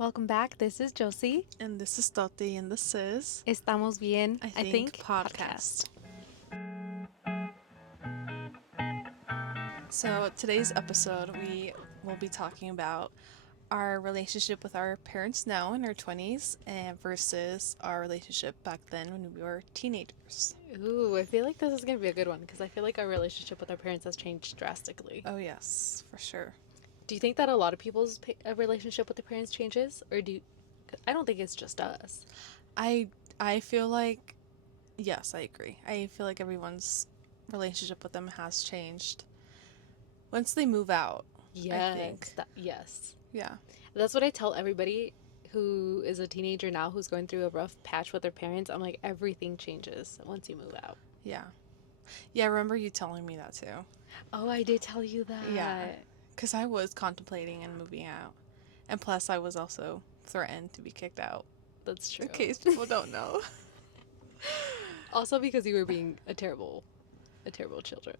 Welcome back. This is Josie. And this is Toti, and this is Estamos bien, I think podcast. So today's episode, we will be talking about our relationship with our parents now in our 20s and versus our relationship back then when we were teenagers. Ooh, I feel like this is going to be a good one because I feel like our relationship with our parents has changed drastically. Oh yes, for sure. Do you think that a lot of people's relationship with their parents changes? Or I don't think it's just us. I feel like, yes, I agree. I feel like everyone's relationship with them has changed once they move out. Yes. I think. Yes. Yeah. That's what I tell everybody who is a teenager now who's going through a rough patch with their parents. I'm like, everything changes once you move out. Yeah. Yeah, I remember you telling me that too. Oh, I did tell you that. Yeah. Because I was contemplating and moving out. And plus, I was also threatened to be kicked out. That's true. In case people don't know. Also because you were being a terrible child.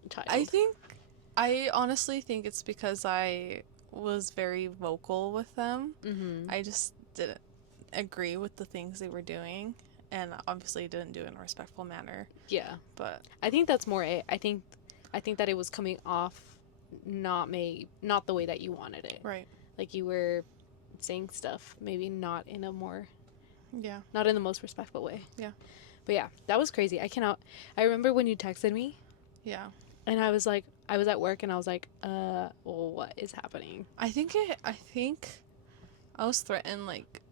I honestly think it's because I was very vocal with them. Mm-hmm. I just didn't agree with the things they were doing. And obviously didn't do it in a respectful manner. Yeah. But I think that's more it. I think that it was coming off not the way that you wanted it. Right. Like you were saying stuff maybe not in the most respectful way. Yeah. But yeah, that was crazy. I remember when you texted me. Yeah. And I was like, I was at work and I was like, well, what is happening? I think I was threatened like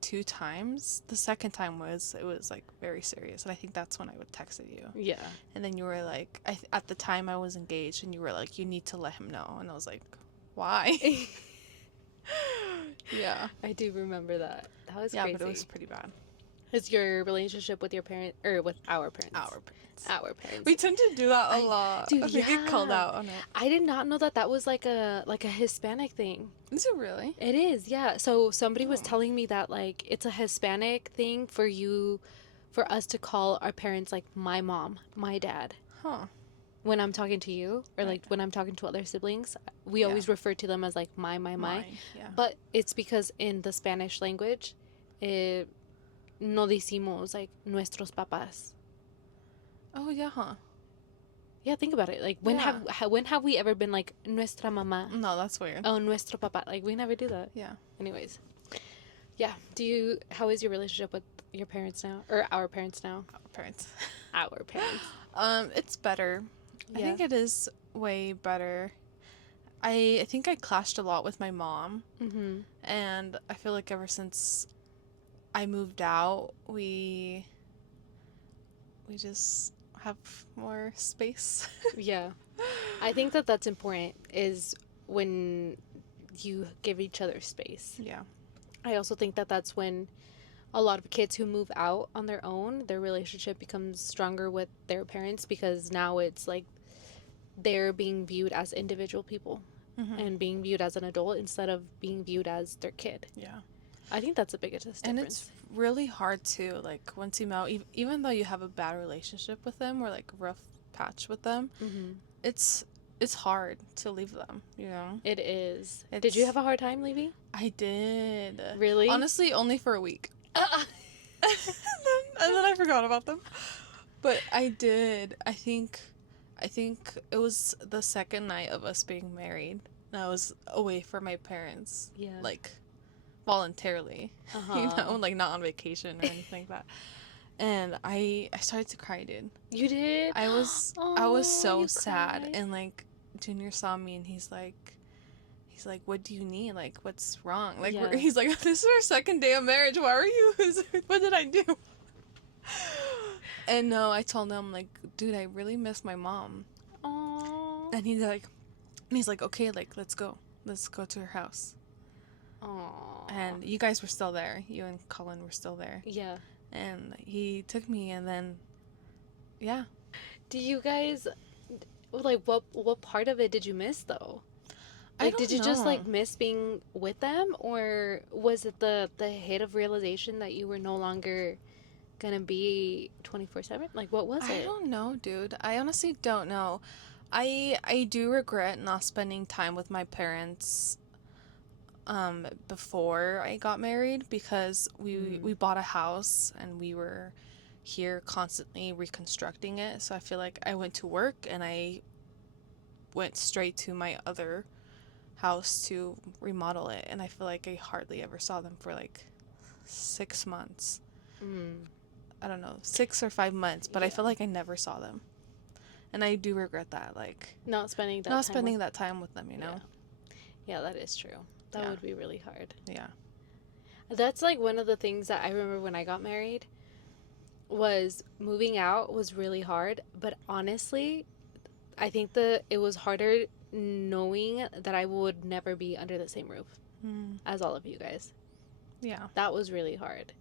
2 times. The second time it was like very serious, and I think that's when I would texted you. Yeah. And then you were like, at the time I was engaged, and you were like, you need to let him know, and I was like, why? Yeah. I do remember that. That was yeah, crazy. but it was pretty bad. Is your relationship with your parent or with our parents? Our parents. We tend to do that a lot. Dude, I think get called out on it. I did not know that was like a Hispanic thing. Is it really? It is, yeah. So somebody was telling me that like it's a Hispanic thing for us to call our parents like my mom, my dad. Huh. When I'm talking to you or like when I'm talking to other siblings, we always refer to them as like my. Yeah. But it's because in the Spanish language, no decimos like nuestros papás. Oh yeah, huh? Yeah, think about it. Like when have we ever been like nuestra mamá? No, that's weird. Oh, nuestro papá. Like we never do that. Yeah. Anyways. Yeah. How is your relationship with your parents now? Or our parents now? Our parents. It's better. Yeah. I think it is way better. I think I clashed a lot with my mom. Mm-hmm. And I feel like ever since I moved out, we just have more space. Yeah. I think that's important is when you give each other space. Yeah. I also think that's when a lot of kids who move out on their own, their relationship becomes stronger with their parents because now it's like they're being viewed as individual people and being viewed as an adult instead of being viewed as their kid. Yeah. I think that's the biggest difference. And it's really hard too, like once you move out, even though you have a bad relationship with them or like a rough patch with them, it's hard to leave them, you know? It is. Did you have a hard time leaving? I did. Really? Honestly, only for a week. and then I forgot about them. But I did. I think it was the second night of us being married. And I was away from my parents. Yeah. Like, voluntarily. You know, like not on vacation or anything like that. And I started to cry, dude. You did? I was so sad. Cried. And like Junior saw me and he's like, what do you need? Like, what's wrong? Like, he's like, this is our second day of marriage. Why are you? What did I do? And no, I told him, like, dude, I really miss my mom. Aww. And he's like, okay, like, let's go to her house. Aww. And you guys were still there. You and Colin were still there. Yeah. And he took me, and then, yeah. Do you guys, like, what part of it did you miss, though? Like, did you just, like, miss being with them? Or was it the hit of realization that you were no longer gonna be 24/7? Like, what was it? I don't know, dude. I honestly don't know. I do regret not spending time with my parents before I got married because we bought a house and we were here constantly reconstructing it. So I feel like I went to work and I went straight to my other house to remodel it, and I feel like I hardly ever saw them for like 6 months. I don't know, 6 or 5 months, but I feel like I never saw them, and I do regret that, like Not spending that not time spending that time with them, you know. Yeah, that is true. That Yeah. would be really hard. Yeah. That's like one of the things that I remember when I got married was moving out was really hard, but honestly, I think it was harder knowing that I would never be under the same roof as all of you guys. Yeah. That was really hard.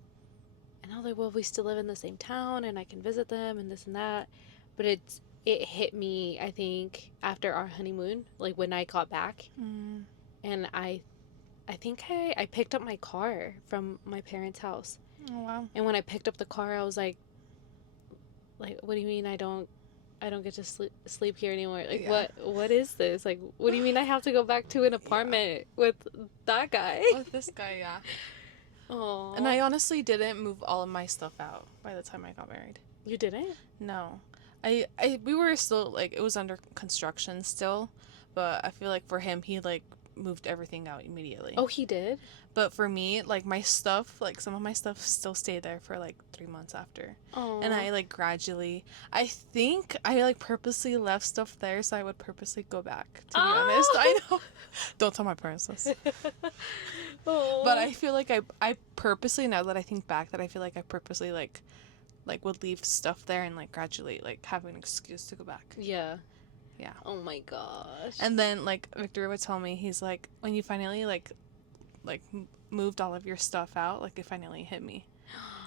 And I was like, well, we still live in the same town and I can visit them and this and that. But it hit me, I think, after our honeymoon, like when I got back. And I think I picked up my car from my parents' house. Oh, wow. And when I picked up the car, I was like, what do you mean I don't get to sleep here anymore? Like, Yeah. what is this? Like, what do you mean I have to go back to an apartment with that guy? With this guy, yeah. Oh. And I honestly didn't move all of my stuff out by the time I got married. You didn't? No. We were still, like, it was under construction still, but I feel like for him, he, like, moved everything out immediately. Oh, he did? But for me, like, my stuff, like, some of my stuff still stayed there for, like, 3 months after. Oh. And I, like, gradually, I think I, like, purposely left stuff there so I would purposely go back, to be honest. I know. Don't tell my parents this. Oh. But I feel like I purposely, now that I think back, that I feel like I purposely, like would leave stuff there and, like, gradually, like, have an excuse to go back. Yeah. Yeah. Oh my gosh. And then, like, Victor would tell me, he's like, when you finally, like moved all of your stuff out, like, it finally hit me.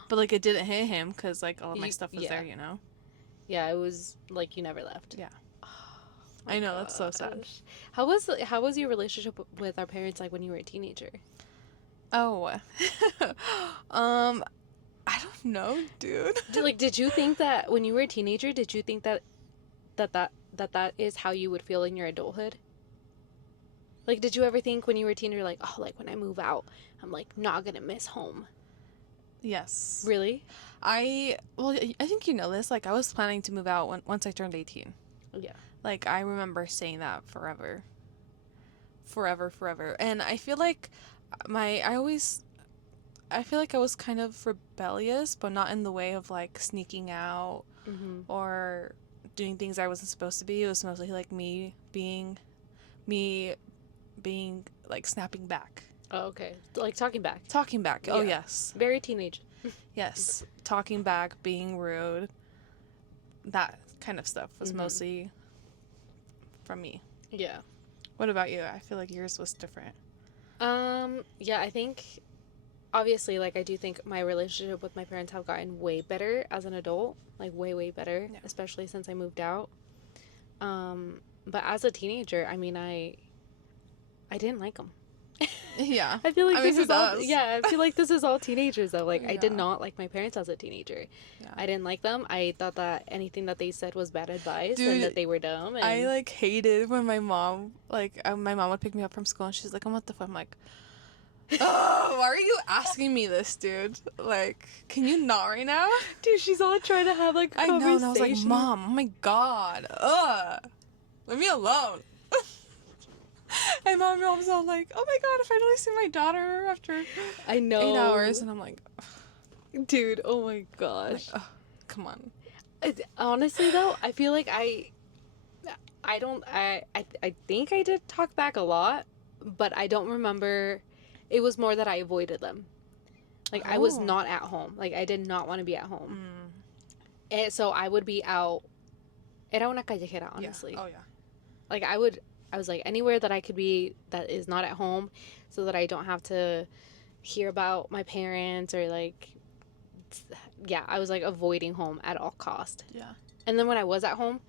But, like, it didn't hit him because, like, all of my stuff was there, you know? Yeah, it was like you never left. Yeah. Oh I know, that's so sad. How was your relationship with our parents like when you were a teenager? Oh. I don't know, dude. Did you think that when you were a teenager, did you think that is how you would feel in your adulthood? Like, did you ever think when you were a teenager, like, oh, like, when I move out, I'm, like, not gonna miss home? Yes. Really? I think you know this. Like, I was planning to move out once I turned 18. Yeah. Like, I remember saying that forever. And I feel like I feel like I was kind of rebellious, but not in the way of, like, sneaking out or doing things I wasn't supposed to be. It was mostly, like, me being, like, snapping back. Oh, okay. Like, talking back. Talking back. Yeah. Oh, yes. Very teenage. Yes. Talking back, being rude. That kind of stuff was mostly from me. Yeah. What about you? I feel like yours was different. Yeah, I think, obviously, like, I do think my relationship with my parents have gotten way better as an adult. Like, way, way better. Yeah. Especially since I moved out. But as a teenager, I mean, I didn't like them. Yeah. I feel like I this mean, is all, yeah, I feel like this is all teenagers, though. Like, I did Yeah. not like my parents as a teenager. Yeah. I didn't like them. I thought that anything that they said was bad advice. Dude, and that they were dumb. And I, like, hated when my mom would pick me up from school and she's like, what the fuck? I'm like, oh, why are you asking me this, dude? Like, can you not right now? Dude, she's all trying to have, like, a I know, conversation. and I was like, Mom, oh my god, leave me alone. And my mom's all like, oh my god, I finally see my daughter after I know. 8 hours, and I'm like, dude, oh my gosh. like, come on. Honestly, though, I feel like I think I did talk back a lot, but I don't remember. It was more that I avoided them. Like, I was not at home. Like, I did not want to be at home. And so I would be out. Era una callejera, honestly. Yeah. Oh, yeah. Like, I was like, anywhere that I could be that is not at home, so that I don't have to hear about my parents or, like, yeah, I was, like, avoiding home at all cost. Yeah. And then when I was at home,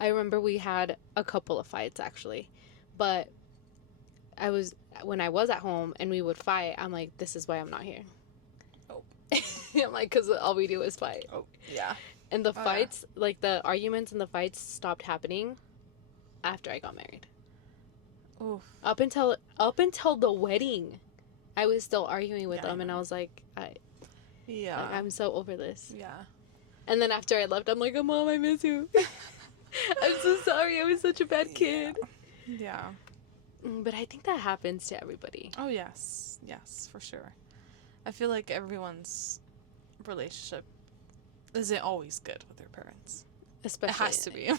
I remember we had a couple of fights, actually. But when I was at home and we would fight, I'm like, this is why I'm not here. Oh. I'm like, because all we do is fight. Oh, yeah. And the fights, like, the arguments and the fights stopped happening after I got married. Oof. Up until the wedding, I was still arguing with Yeah, I them, and I know. was like, Yeah. I'm so over this. Yeah. And then after I left, I'm like, oh, Mom, I miss you. I'm so sorry. I was such a bad Yeah. kid. Yeah. But I think that happens to everybody. Oh, yes. Yes, for sure. I feel like everyone's relationship isn't always good with their parents. It Especially. has to be.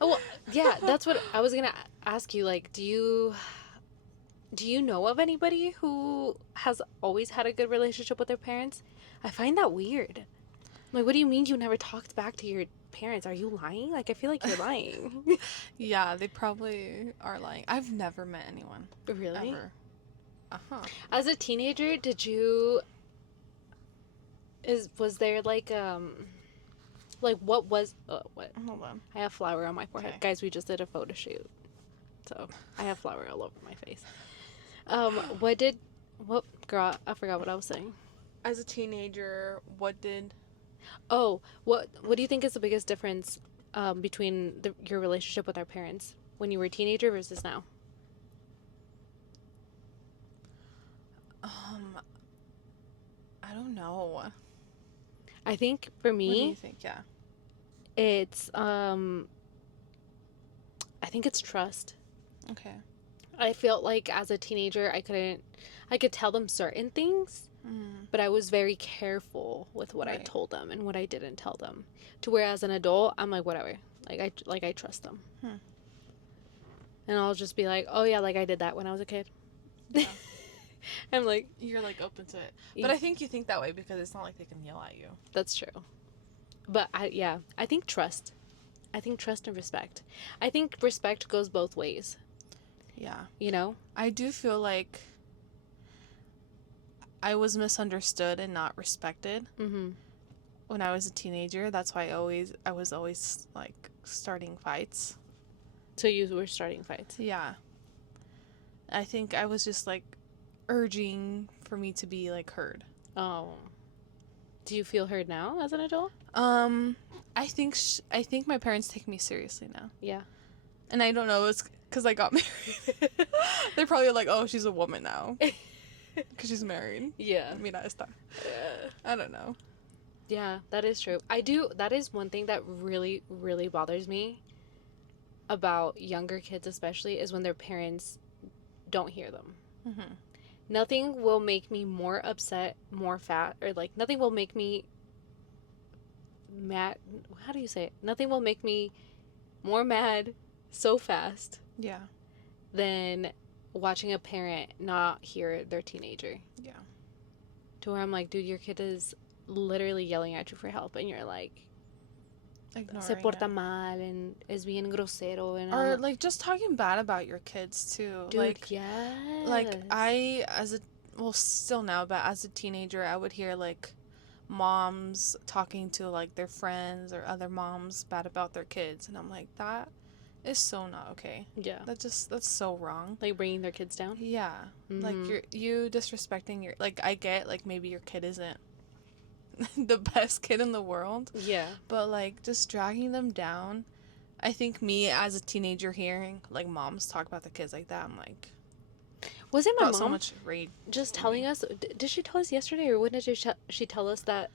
Oh, well, yeah, that's what I was gonna ask you. Like, do you know of anybody who has always had a good relationship with their parents? I find that weird. Like, what do you mean you never talked back to your parents? Are you lying? Like, I feel like you're lying. Yeah, they probably are lying. I've never met anyone. Really? Ever. Uh-huh. As a teenager, was there like what was what? Hold on. I have flour on my forehead. Okay. Guys, we just did a photo shoot. So, I have flour all over my face. What girl, I forgot what I was saying. As a teenager, what did... Oh, what do you think is the biggest difference between your relationship with our parents when you were a teenager versus now? I don't know. I think for What do you me, think? Yeah. it's I think it's trust. Okay. I felt like as a teenager, I could tell them certain things, Mm. but I was very careful with what I Right. told them and what I didn't tell them. To where as an adult, I'm like whatever. I trust them. And I'll just be like, "Oh yeah, like I did that when I was a kid." Yeah. I'm like, You're like open to it. But I think you think that way because it's not like they can yell at you. that's true. But I think trust. I think trust and respect. I think respect goes both ways, Yeah. you know? I do feel like I was misunderstood and not respected Mhm. when I was a teenager. That's why I was always like starting fights. So you were starting fights. Yeah. I think I was just like urging for me to be like heard. Oh. Do you feel heard now as an adult? I think my parents take me seriously now. Yeah. And I don't know, it's because I got married. They're probably like, oh, she's a woman now. Because she's married. Yeah. Mira esta. I don't know. Yeah, that is true. That is one thing that really, really bothers me about younger kids, especially, is when their parents don't hear them. Mm-hmm. Nothing will make me more upset, more fat, or like nothing will make me mad. How do you say it? Nothing will make me more mad so fast Yeah. than watching a parent not hear their teenager. Yeah. To where I'm like, dude, your kid is literally yelling at you for help, and you're like, se Ignoring porta it. mal and es bien grosero, and Or like just talking bad about your kids too. dude, Like, yes. like well, still now, but as a teenager, I would hear like moms talking to like their friends or other moms bad about their kids, and I'm like, that is so not okay. Yeah. That's so wrong. Like bringing their kids down. Yeah. Like you disrespecting your, like, I get like maybe your kid isn't the best kid in the world, Yeah. but like just dragging them down. I think me as a teenager hearing like moms talk about the kids like that, I'm like, Wasn't my got mom so much rage just in telling me. us? Did she tell us yesterday, or when did she tell us that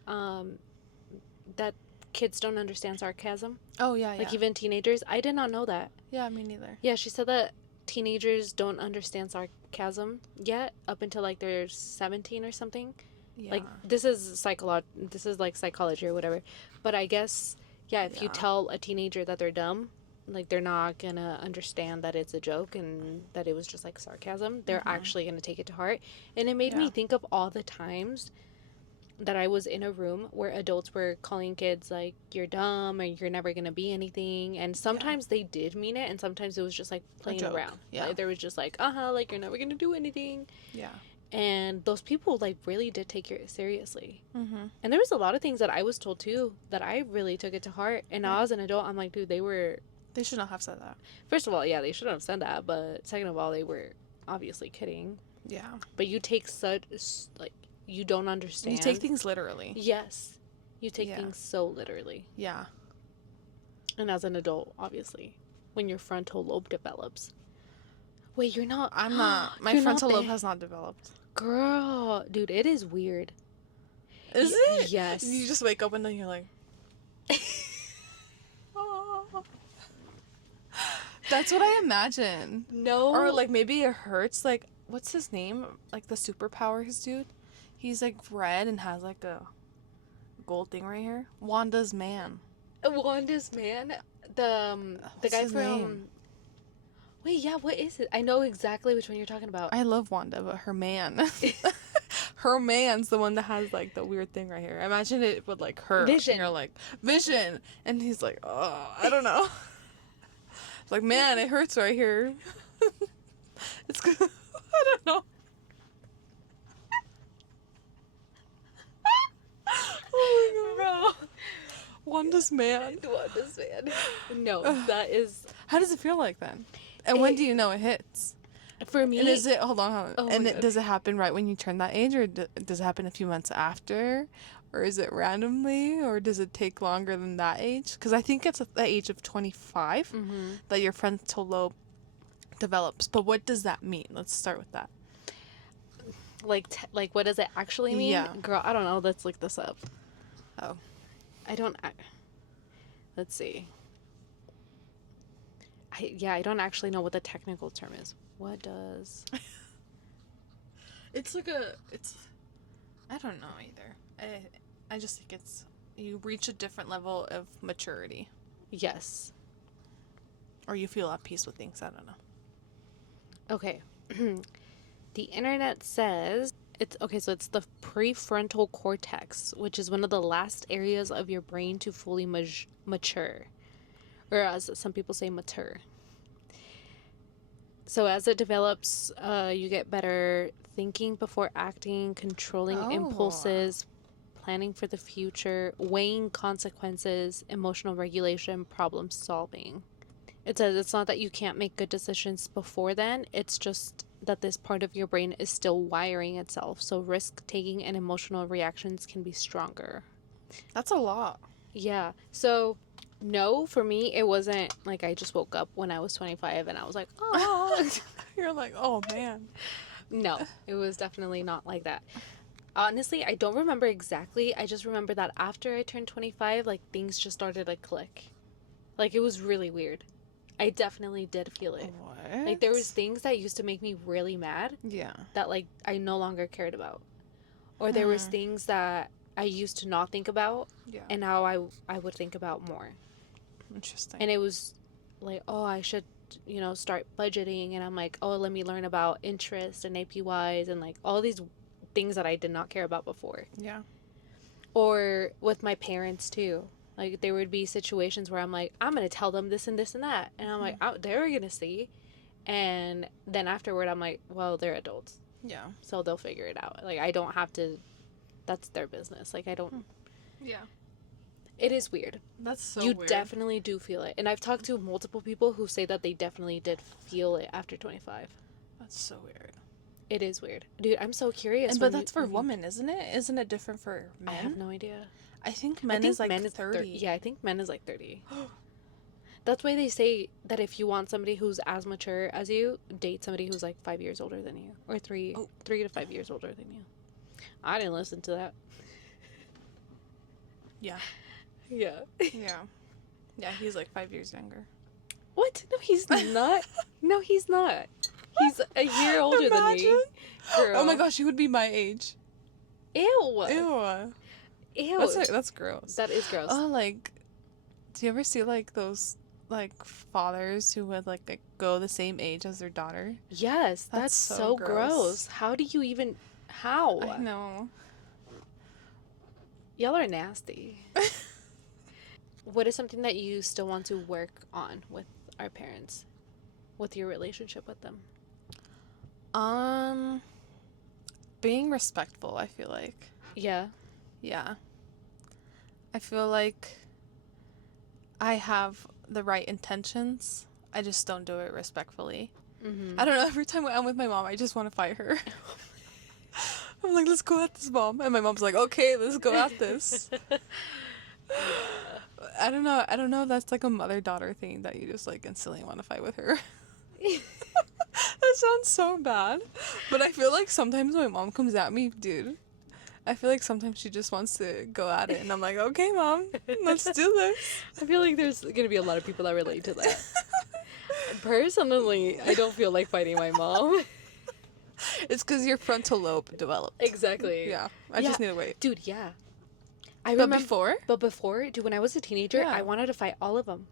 that kids don't understand sarcasm? Oh yeah, Like yeah. even teenagers. I did not know that. Yeah, me neither. Yeah, she said that teenagers don't understand sarcasm yet up until like they're 17 or something. Yeah. Like this is like psychology or whatever. But I guess yeah, if you Yeah. tell a teenager that they're dumb, like they're not gonna understand that it's a joke and that it was just like sarcasm. They're actually gonna take it to heart. And it made me Yeah. think of all the times that I was in a room where adults were calling kids like you're dumb or you're never gonna be anything, and sometimes they did mean it, and sometimes it was just like playing joke. around. Yeah. Like, there was just like like you're never gonna do anything, Yeah. and those people like really did take it seriously. Mm-hmm. And there was a lot of things that I was told too that I really took it to heart. And now as an adult, I'm like, dude, They should not have said that. first of all, yeah, they shouldn't have said that, but second of all, they were obviously kidding. Yeah. But you take like you don't understand. You take things literally. Yes, you take Yeah. things so literally. Yeah. And as an adult, obviously, when your frontal lobe develops. Wait, you're not. I'm not. My You're not frontal lobe there. has not developed. Girl, dude, it is weird. Is it? Yes. You just wake up and then you're like, oh. That's what I imagine. No. Or like maybe it hurts. Like, what's his name? Like the superpowers dude. He's like red and has like a gold thing right here. Wanda's man. Wanda's man. The What's guy his from. name? Wait, yeah, what is it? I know exactly which one you're talking about. I love Wanda, but her man. Her man's the one that has like the weird thing right here. Imagine it would like hurt. Vision. And you're like, Vision. And he's like, oh, I don't know. It's like, man, it hurts right here. It's good. I don't know. Oh my god. Bro. Wanda's man. Wanda's man. No, that is. How does it feel like then? And when do you know it hits? For me. And is it, hold on. Oh And my God. does it happen right when you turn that age, or does it happen a few months after? Or is it randomly, or does it take longer than that age? Because I think it's at the age of 25 that your frontal lobe develops. But what does that mean? Let's start with that. Like, what does it actually mean? Yeah. Girl, I don't know. Let's look this up. Oh. Let's see. I don't actually know what the technical term is. What does... It's I don't know either. I just think it's, you reach a different level of maturity. Yes. Or you feel at peace with things, I don't know. Okay. The internet says so it's the prefrontal cortex, which is one of the last areas of your brain to fully mature. Or as some people say, mature. So as it develops, you get better thinking before acting, controlling impulses, planning for the future, weighing consequences, emotional regulation, problem solving. It says it's not that you can't make good decisions before then, it's just that this part of your brain is still wiring itself, so risk taking and emotional reactions can be stronger. That's a lot. Yeah. So no, for me it wasn't like I just woke up when I was 25 and I was like, oh. You're like, oh man. No, it was definitely not like that. Honestly, I don't remember exactly. I just remember that after I turned 25, like things just started to click. Like it was really weird. I definitely did feel it. What? Like there was things that used to make me really mad Yeah. that like I no longer cared about. Or there was things that I used to not think about Yeah. and now I would think about more. Interesting. And it was like, oh, I should, start budgeting. And I'm like, oh, let me learn about interest and APYs and like all these things that I did not care about before. Yeah. Or with my parents too. Like there would be situations where I'm like, I'm going to tell them this and this and that. And I'm like, oh, they're going to see. And then afterward, I'm like, well, they're adults. Yeah. So they'll figure it out. Like I don't have to, that's their business. Like I don't. Yeah. It is weird. That's so you weird. definitely do feel it. And I've talked to multiple people who say that they definitely did feel it after 25. That's so weird. It is weird. Dude, I'm so curious. But that's for women, isn't it? Isn't it different for men? I have no idea. I think men is like 30. Yeah, I think men is like 30. That's why they say that if you want somebody who's as mature as you, date somebody who's like 5 years older than you. Or 3 to 5 years older than you. I didn't listen to that. Yeah. Yeah. Yeah. Yeah, he's like 5 years younger. What? No, he's not. No, he's not. He's a year older than me. Girl. Oh my gosh, he would be my age. Ew. Ew. Ew. That's gross. That is gross. Oh, like, do you ever see like those like fathers who would like go the same age as their daughter? Yes, that's so gross. How do you even... How? I know. Y'all are nasty. What is something that you still want to work on with our parents? With your relationship with them? Being respectful, I feel like. Yeah. Yeah. I feel like I have the right intentions. I just don't do it respectfully. Mm-hmm. I don't know. Every time I'm with my mom, I just want to fight her. I'm like, let's go at this, Mom. And my mom's like, okay, let's go at this. I don't know. I don't know if that's like a mother-daughter thing that you just like instantly want to fight with her. That sounds so bad. But I feel like sometimes my mom comes at me, dude. I feel like sometimes she just wants to go at it, and I'm like, okay, mom, let's do this. I feel like there's gonna be a lot of people that relate to that. Personally, I don't feel like fighting my mom. It's because your frontal lobe developed. Exactly. Yeah, I just need to wait. Dude, yeah. I But remember, before? But before, dude, when I was a teenager, Yeah. I wanted to fight all of them.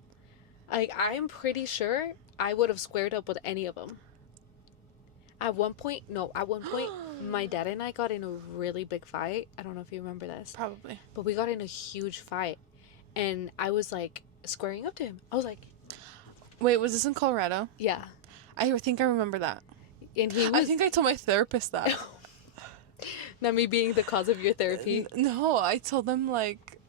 Like, I'm pretty sure I would have squared up with any of them. At one point, my dad and I got in a really big fight. I don't know if you remember this. Probably. But we got in a huge fight. And I was, like, squaring up to him. I was like... Wait, was this in Colorado? Yeah. I think I remember that. And he was... I think I told my therapist that. Not me being the cause of your therapy. No, I told them, like,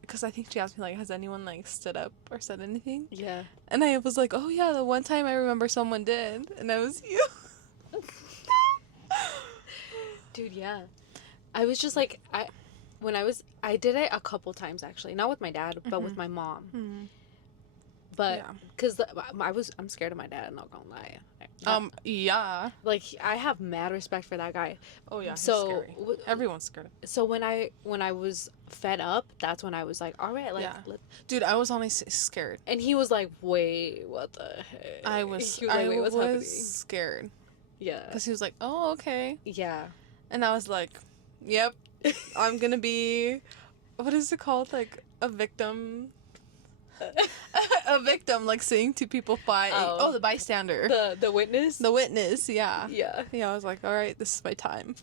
because I think she asked me, like, has anyone, like, stood up or said anything? Yeah. And I was like, oh, yeah, the one time I remember someone did. And that was you. Dude, yeah. I was just like, I did it a couple times actually, not with my dad, but with my mom. Mm-hmm. But because I'm scared of my dad. I'm not gonna lie. Yeah. Like I have mad respect for that guy. Oh yeah. He's So scary. Everyone's scared. So when I was fed up, that's when I was like, all right, like, dude, I was honestly scared. And he was like, wait, what the heck? I was. He was like, wait, what's happening? Scared. Yeah. Because he was like, oh, okay. Yeah. And I was like, yep, I'm gonna be, what is it called? Like, a victim. A victim, like seeing two people fight. Oh, the bystander. The witness? The witness, yeah. Yeah. Yeah, I was like, all right, this is my time.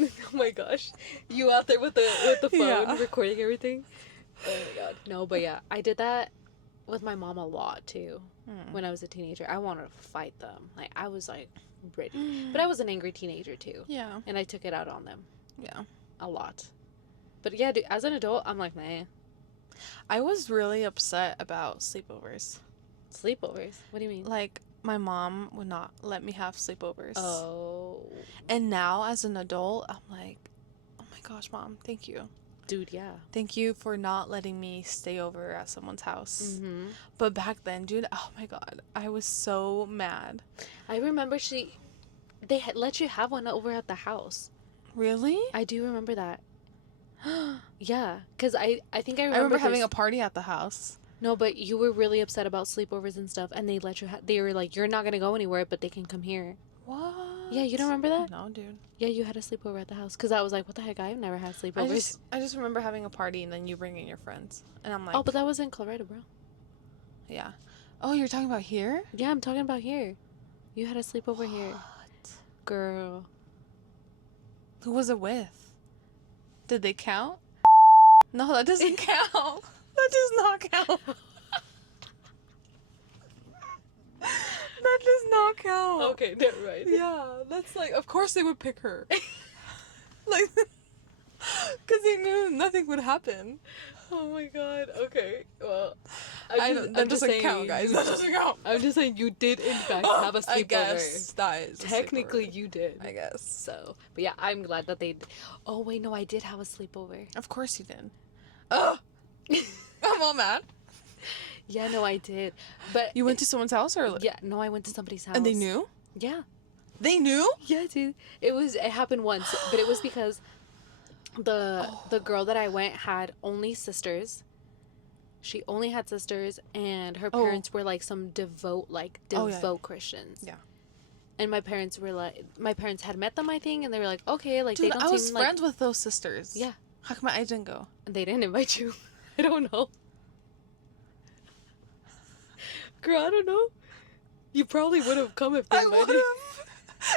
Oh my gosh. You out there with the phone recording everything? Oh my god. No, but yeah, I did that with my mom a lot too. When I was a teenager. I wanted to fight them. Like, I was like ready. But I was an angry teenager too. Yeah. And I took it out on them. Yeah. A lot. But yeah, dude, as an adult, I'm like, nah. I was really upset about sleepovers. Sleepovers? What do you mean? Like, my mom would not let me have sleepovers. Oh. And now, as an adult, I'm like, oh my gosh, Mom, thank you. Dude, yeah. Thank you for not letting me stay over at someone's house. Mm-hmm. But back then, dude, oh my god, I was so mad. I remember they had let you have one over at the house. Really? I do remember that. Yeah, because I think I remember having a party at the house. No, but you were really upset about sleepovers and stuff, and they let you they were like, you're not gonna go anywhere, but they can come here. What? Yeah, you don't remember that? No, dude. Yeah, you had a sleepover at the house, because I was like, what the heck, I've never had sleepovers. I just remember having a party and then you bringing your friends, and I'm like, oh, but that was in Colorado, bro. Yeah. Oh, you're talking about here? Yeah, I'm talking about here. You had a sleepover here. Girl. Who was it with? Did they count? No, that doesn't count. That does not count. That does not count. Okay, never mind. Yeah, that's like, of course they would pick her. Like, because they knew nothing would happen. Oh my god. Okay. Well, that doesn't count, guys. That doesn't count. I'm just saying you did in fact have a sleepover. I guess that is technically you did. I guess. So, but yeah, I'm glad that they. Oh wait, no, I did have a sleepover. Of course you did. Oh, I'm all mad. Yeah, no, I did. But you went to someone's house, or yeah, no, I went to somebody's house. And they knew? Yeah. They knew? Yeah, dude. It happened once, but it was because the girl that I went had only sisters. She only had sisters, and her parents were like some devout Christians. Yeah. And my parents had met them, I think, and they were like, okay, like, dude, they don't I was seem friends with those sisters. Yeah. How come I didn't go? And they didn't invite you. I don't know. Girl, I don't know. You probably would have come if they invited you.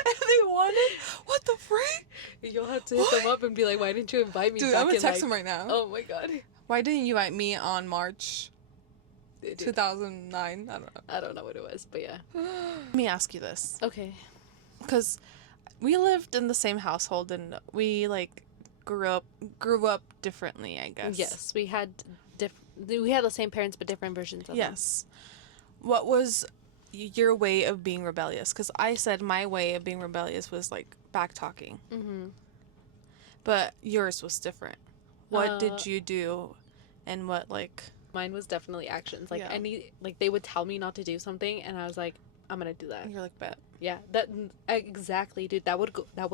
If they wanted. What the freak? You'll have to hit them up and be like, why didn't you invite me? Dude, I'm gonna text them right now. Oh my god. Why didn't you invite me on March 2009? I don't know what it was, but yeah. Let me ask you this. Okay. Because we lived in the same household and we like grew up differently, I guess. Yes, we had the same parents but different versions of them. Yes. What was your way of being rebellious? Because I said my way of being rebellious was like back talking. Mm-hmm. But yours was different. What did you do, and what like? Mine was definitely actions. Like they would tell me not to do something, and I was like, I'm gonna do that. And you're like, bet. Yeah, that exactly, dude. That would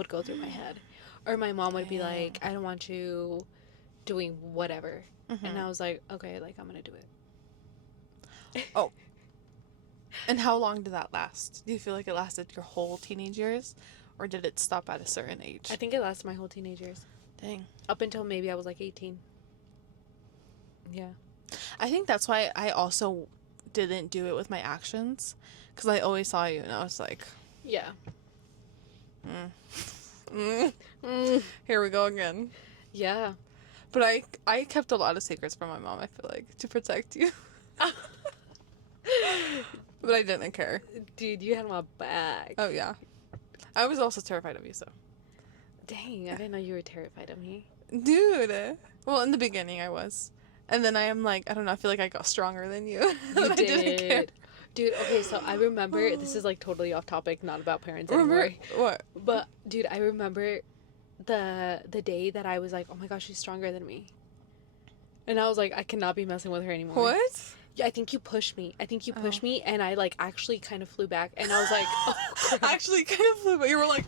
go through my head. Or my mom would be Dang. like, I don't want you doing whatever. And I Mm-hmm. was like, okay, like I'm gonna do it. Oh, and how long did that last? Do you feel like it lasted your whole teenage years, or did it stop at a certain age? I think it lasted my whole teenage years. Dang. Up until maybe I was like 18. Yeah. I think that's why I also didn't do it with my actions, because I always saw you and I was like, Yeah. here we go again. Yeah. But I kept a lot of secrets from my mom, I feel like, to protect you. But I didn't care. Dude, you had my back. Oh, yeah. I was also terrified of you, so. Dang, I didn't know you were terrified of me. Dude. Well, in the beginning I was. And then I am like, I don't know, I feel like I got stronger than you. You I didn't care. did. Dude, okay, so I remember, this is like totally off topic, not about parents Remember anymore. what? But, dude, I remember the day that I was like, oh my gosh, she's stronger than me. And I was like, I cannot be messing with her anymore. What? Yeah, I think you pushed me. I think you pushed me, and I like actually kind of flew back, and I was like, oh crap. Actually, kind of flew, but you were like.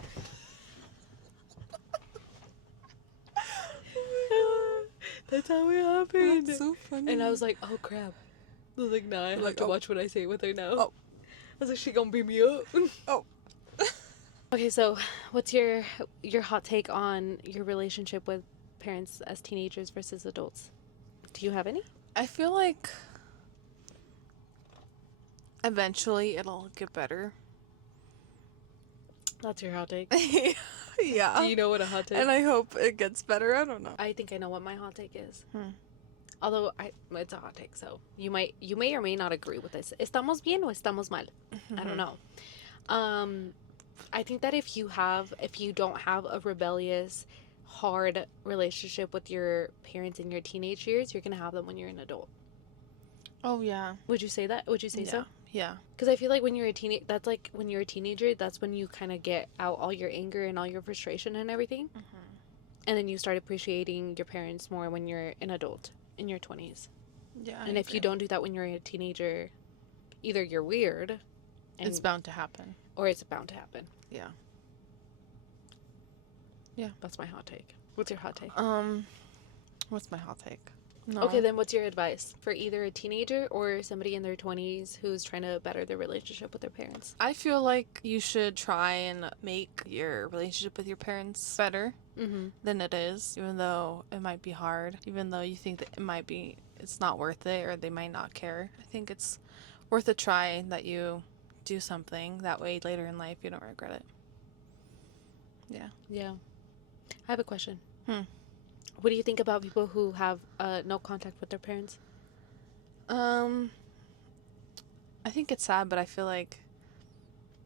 That's how it happened. That's so funny. And I was like, oh crap. I was like, nah, I have Like, to oh. watch what I say with her now. Oh. I was like, she gonna beat me up. Oh. Okay, so what's your hot take on your relationship with parents as teenagers versus adults? Do you have any? I feel like eventually it'll get better. That's your hot take. Yeah. Do you know what a hot take? And I hope it gets better. I don't know. I think I know what my hot take is. Hmm. Although it's a hot take, so you may or may not agree with this. ¿Estamos bien o estamos mal? I don't know. I think that if you don't have a rebellious, hard relationship with your parents in your teenage years, you're gonna have them when you're an adult. Oh yeah. Would you say that? Would you say so? Yeah. Because I feel like when you're a when you're a teenager, that's when you kind of get out all your anger and all your frustration and everything, and then you start appreciating your parents more when you're an adult in your 20s. Yeah. And if you don't do that when you're a teenager, either you're weird, and, it's bound to happen. or it's bound to happen. Yeah. That's my hot take. What's your hot take? What's my hot take? No. Okay, then what's your advice for either a teenager or somebody in their 20s who's trying to better their relationship with their parents? I feel like you should try and make your relationship with your parents better than it is, even though it might be hard, even though you think that it's not worth it or they might not care. I think it's worth a try that you do something. That way later in life you don't regret it. Yeah. Yeah. I have a question. What do you think about people who have no contact with their parents? I think it's sad, but I feel like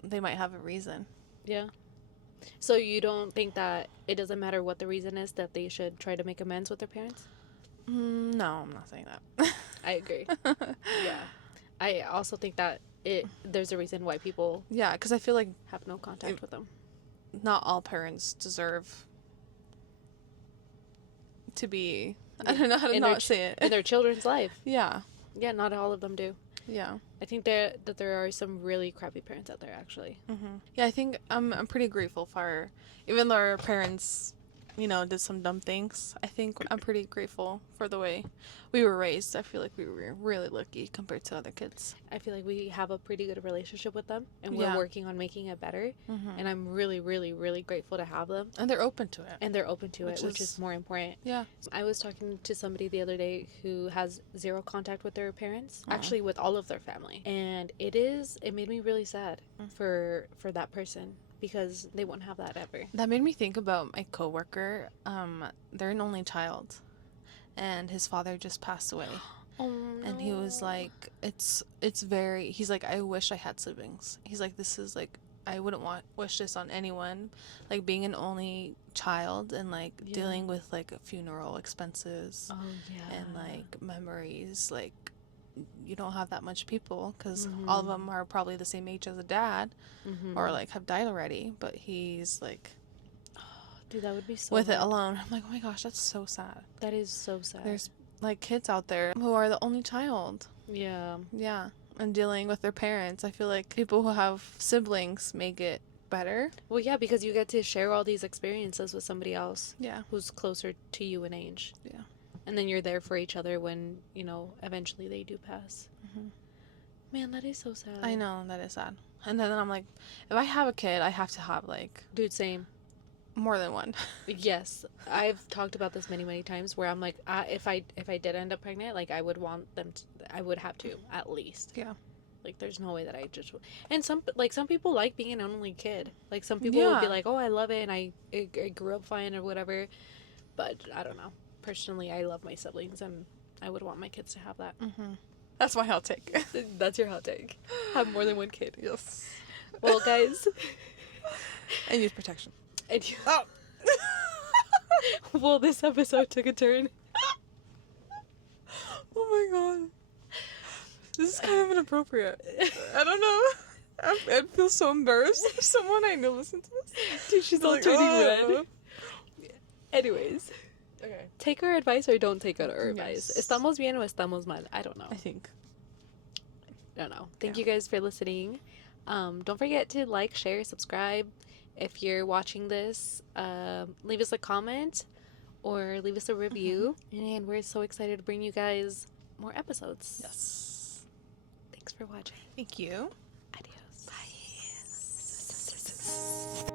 they might have a reason. Yeah. So you don't think that it doesn't matter what the reason is, that they should try to make amends with their parents? No, I'm not saying that. I agree. Yeah. I also think that there's a reason why people Yeah, because I feel like have no contact with them. not all parents deserve to be, I don't know how to not say it. In their children's life. Yeah. Yeah, not all of them do. Yeah. I think that there are some really crappy parents out there, actually. Yeah, I think I'm pretty grateful for, even though our parents, did some dumb things, I think I'm pretty grateful for the way we were raised. I feel like we were really lucky compared to other kids. I feel like we have a pretty good relationship with them, and we're Yeah. working on making it better. And I'm really, really, really grateful to have them. And they're open to it. And they're open to it, which is more important. Yeah. I was talking to somebody the other day who has zero contact with their parents, actually with all of their family. And it made me really sad for that person, because they won't have that ever. That made me think about my coworker. They're an only child, and his father just passed away. Oh, no. And he was like, he's like, I wish I had siblings. He's like, this is like, I wouldn't wish this on anyone. Like being an only child and like dealing with like funeral expenses and like memories. Like you don't have that much people, because all of them are probably the same age as a dad or like have died already. But he's like, dude, that would be so with hard. it alone. I'm like, oh my gosh, that's so sad. That is so sad. There's like kids out there who are the only child. Yeah. Yeah. and dealing with their parents. I feel like people who have siblings make it better. Well, yeah, because you get to share all these experiences with somebody else Yeah. who's closer to you in age. Yeah. And then you're there for each other when, you know, eventually they do pass. Mm-hmm. Man, that is so sad. I know, that is sad. And then I'm like, if I have a kid, I have to have, like, Dude, same. more than one. Yes, I've talked about this many times where I'm like, if I did end up pregnant, like I would want them to, I would have to at least. Yeah. Like there's no way that I just and some people like being an only kid. Like some people would be Yeah. like, oh, I love it and I grew up fine or whatever. But I don't know. Personally, I love my siblings and I would want my kids to have that. Mm-hmm. That's my hot take. That's your hot take. Have more than one kid. Yes. Well, guys. And use protection. And you, Oh. well, this episode took a turn. Oh my god. This is kind of inappropriate. I don't know. I feel so embarrassed if someone I know listens to this. Dude, she's all Like, turning oh. red. Anyways, Okay. take our advice or don't take our advice. Yes. Estamos bien o estamos mal? I don't know. I think. I don't know. Thank Yeah. you guys for listening. Don't forget to like, share, subscribe. If you're watching this, leave us a comment or leave us a review. And we're so excited to bring you guys more episodes. Yes. Thanks for watching. Thank you. Adios. Bye.